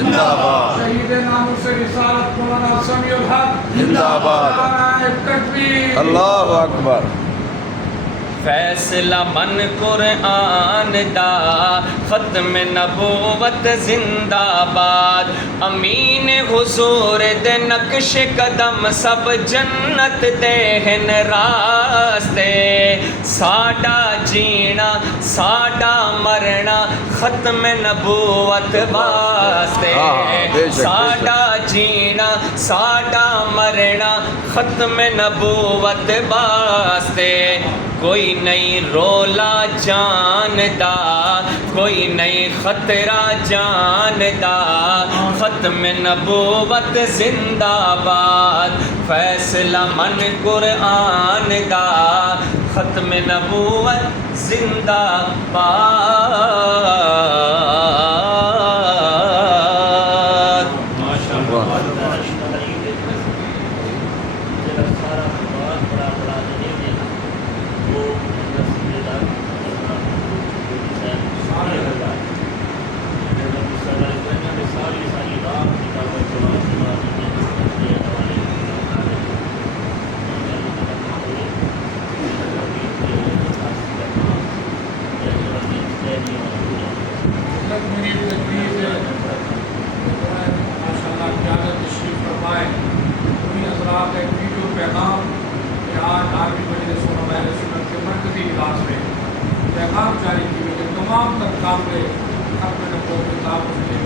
زندہ باد، شہید ناموس رسالت مولانا سمیع الحق زندہ باد، نعرہ تکبیر۔ اللہ اکبر۔ فیصلہ من قرآن دا ختم نبوت زندہ باد، امین حضور دے نقش قدم سب جنت دے ہن راستے، ساڈا جینا ساڈا مرنا ختم نبوت واسطے، بے شک، ساڈا جینا ساڈا مرنا ختم نبوت واسطے، کوئی نہیں رولا جاندا کوئی نہیں خطرہ جاندا، ختم نبوت زندہ باد، فیصلہ من قرآن دا ختم نبوت زندہ باد۔ میری تقریر ماشاءاللہ قیادت تشریف فرمائے، انہیں حضرات ایک ویڈیو پیغام کہ آج عالمی مجلس علماء اہل سنت کے مرکزی اجلاس میں پیغام جاری کی ہوئی کہ تمام طبقات میں ختم نبوت کے تعلق سے